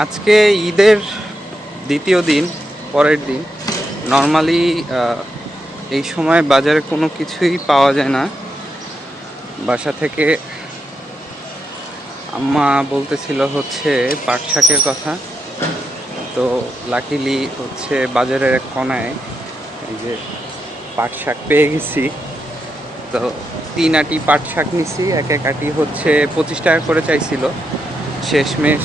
আজকে ঈদের দ্বিতীয় দিন, পরের দিন। নর্মালি এই সময় বাজারে কোনো কিছুই পাওয়া যায় না। বাসা থেকে আম্মা বলতেছিল হচ্ছে পাট শাকের কথা। তো লাকিলি হচ্ছে বাজারের এক কোনায় এই যে পাট শাক পেয়ে গেছি। তো 3 আটি পাট শাক নিছি, এক এক আটি হচ্ছে 25 টাকা করে চাইছিল। শেষমেশ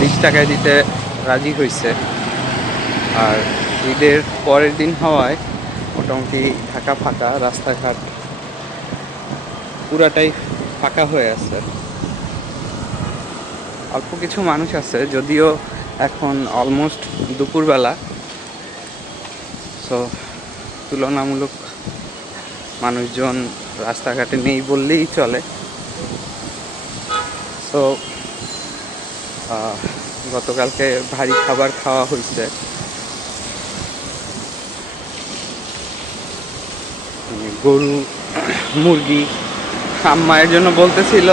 20 টাকায় দিতে রাজি হয়েছে। আর ঈদের পরের দিন হওয়ায় মোটামুটি ঢাকা ফাঁকা, রাস্তাঘাট পুরাটাই ফাঁকা হয়ে আছে। অল্প কিছু মানুষ আছে, যদিও এখন অলমোস্ট দুপুরবেলা। সো তুলনামূলক মানুষজন রাস্তাঘাটে নেই বললেই চলে। সো গতকালকে ভারী খাবার খাওয়া হয়েছে, গরু, মুরগি। আম্মায়ের জন্য বলতেছিল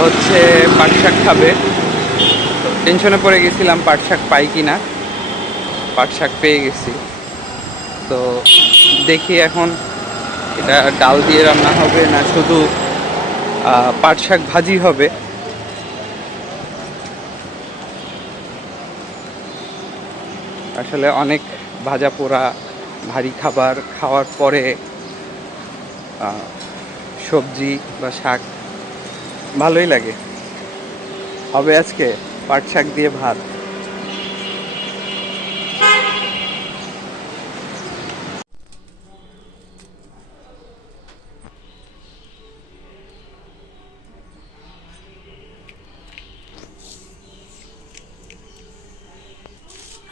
হচ্ছে পাট শাক খাবে। তো টেনশনে পড়ে গেছিলাম পাট শাক পাই কি না। পাট শাক পেয়ে গেছি। তো দেখি এখন এটা ডাল দিয়ে রান্না হবে না শুধু পাট শাক ভাজি হবে। আসলে অনেক ভাজা পোড়া ভারী খাবার খাওয়ার পরে সবজি বা শাক ভালোই লাগে। হবে আজকে পাট শাক দিয়ে ভাত।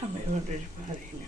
আমি ওদের পারি না।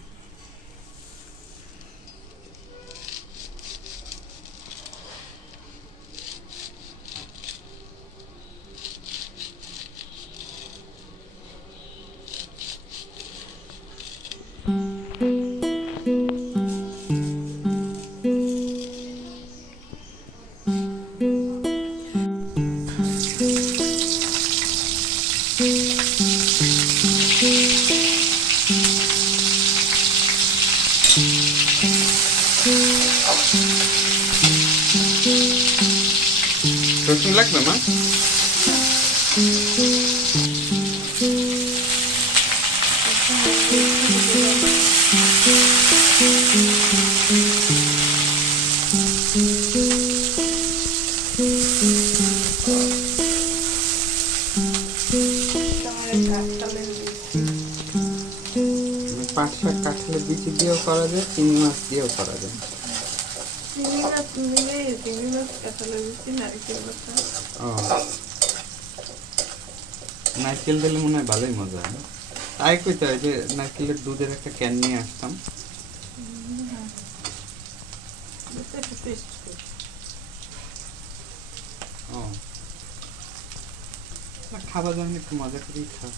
রসুন লাগবে মা? পাট শাক কাঁঠালের বিচি দিয়েও করা যায়, চিংড়ি মাছ দিয়েও করা যায়। ও, নারকেল দিলে মনে হয় ভালোই মজা হয়। তাই কইতে হয় যে নারকেলের দুধের একটা ক্যান নিয়ে আসতাম। ও, খাবার জন্য একটু মজা করেই খাও।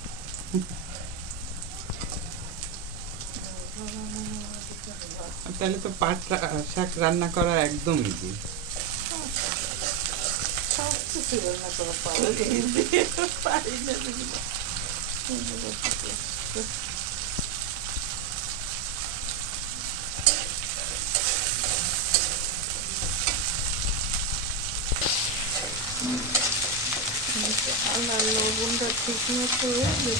তাহলে তো পাট শাক রান্না করা একদম ইজি। লবণটা ঠিক মতো হয়ে গেছে।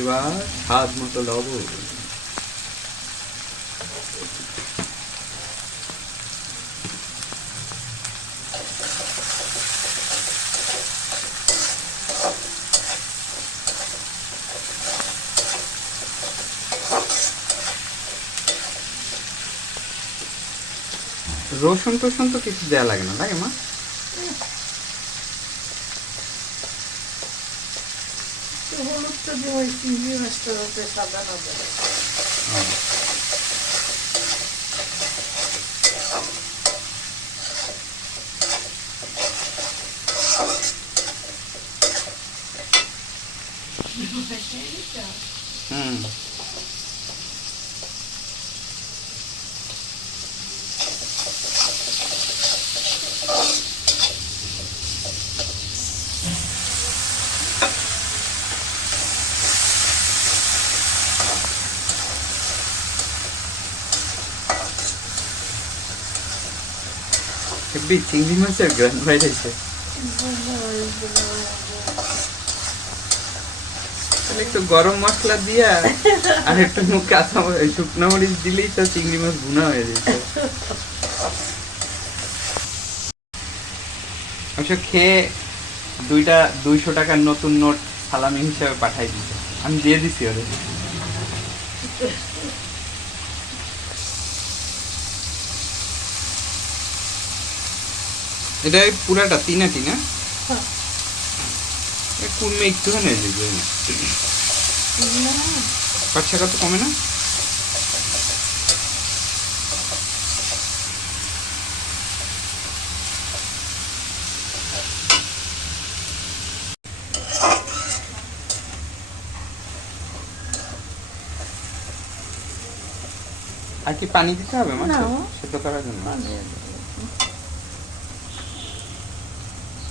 এবার স্বাদ মতো লবণ। রসুন টসুন তো কিছু দেওয়া লাগে না, লাগে মা? হলুদটা দিয়ে ওই চিংড়ি মাছটার উপরে সাদা না দেয়। হুম, হেব্বি চিংড়ি মাছের গান বাইরেছে। তাহলে একটু গরম মশলা দিয়া আর একটু কাঁচা শুকনো মরিচ দিলেই তো চিংড়ি মাছ ভুনা হয়ে যেত। অবশ্য খেয়ে 200 টাকার নতুন নোট সালামি হিসেবে পাঠাই দিত, আমি দিয়ে দিছি ওদের। এটা পুরাটা 3 আটি না? কুড়মে একটুখানি হয়ে যাবে, পাঁচ টাকা তো কমে না? আর কি পানি দিতে হবে মাছ সেদ্ধ করার জন্য?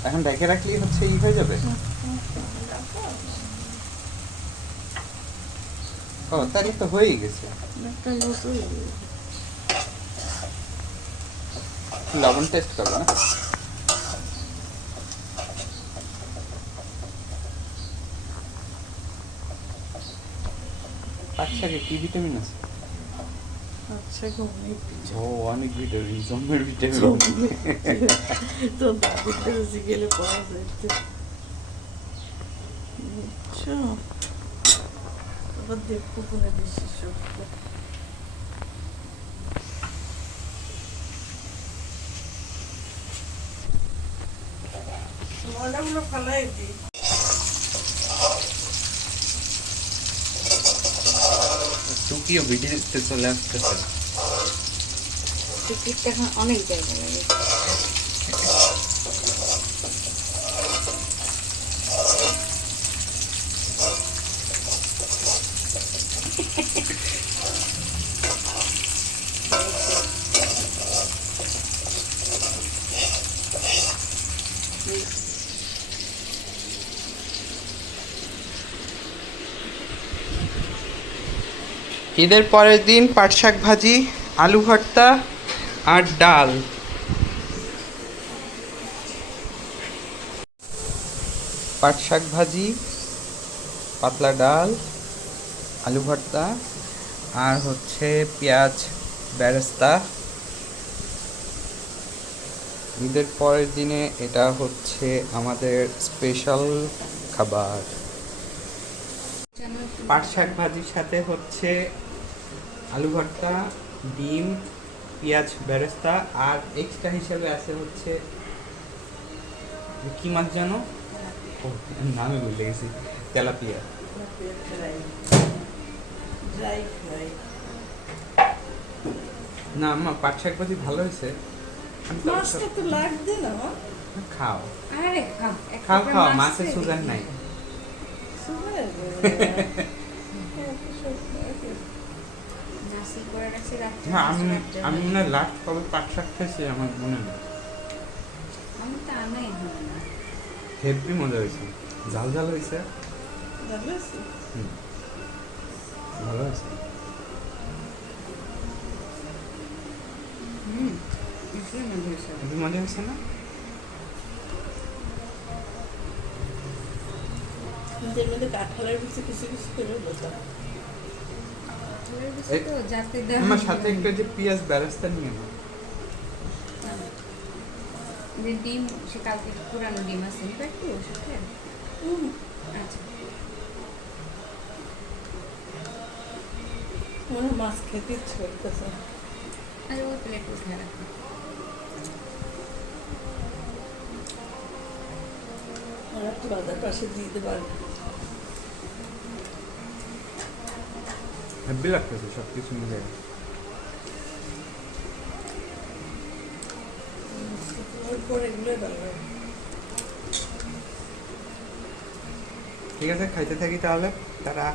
এখন ঢেকে রাখলেই হচ্ছে ই হয়ে যাবে। ও তাহলে তো হয়েই গেছে। লবণ টেস্ট করবো না? পাট শাকে কি ভিটামিন আছে? ও অনেক ভিটামিন, জম্মের ভিটামিন। তো দাদিতে গেলে পাওয়া যাইতে। বুঝছো? আবার দেখবো কোনে বেশি শক্ত। ময়লাগুলো ফালাই দিই। টুকিও ভিডিওতে চলে আসতেছে। টিকিটটা এখন অনেক জায়গা লাগে। ঈদের পরের দিন পাট শাক ভাজি, আলু ভর্তা আর ডাল। পাট শাক ভাজি, পাতলা ডাল, আলু ভর্তা আর হচ্ছে পেঁয়াজ বেরেস্তা। ঈদের পরের দিনে এটা হচ্ছে আমাদের স্পেশাল খাবার। পাট শাক ভাজির সাথে হচ্ছে আলু ভর্তা, ডিম, পেঁয়াজ বেরেস্তা আর এক্সট্রা হিসেবে আছে হচ্ছে কি মাছ জানো? ও নামে ভুলে গেছি, তেলাপিয়া। না মা পাট শাক ভাজি ভালো হয়েছে। মাছটা তো লাগবে না। খাও আরে খাও খাও, মাছের সুগার নাই। নাসি করে রাখছি রাত্রে। হ্যাঁ আমি মনে হয় লাস্ট কবে পাট শাক খেয়েছি আমার মনে নেই। আমি তো আনাই হয় না। হেভি মজা হয়েছে, ঝাল ঝাল হয়েছে। ভালো হয়েছে। হেভি মজা হয়েছে না? কাঁঠালের কিছু কিছু কিছু করে বোঝা। আমার সাথে একটা যে পেঁয়াজ বেরেস্তা নিয়ে না। ডিম সে কালকে পুরানো ডিম আছে নিবে একটু ওর সাথে। আচ্ছা মনে মাছ খেতে ইচ্ছে করতেছে। আরে ওই প্লেট উঠে রাখো। আর একটু বাজার পাশে দিয়ে দিতে পারবে। হেভি লাগতেছে সব কিছু মিলে। ঠিক আছে খাইতে থাকি তাহলে, তারা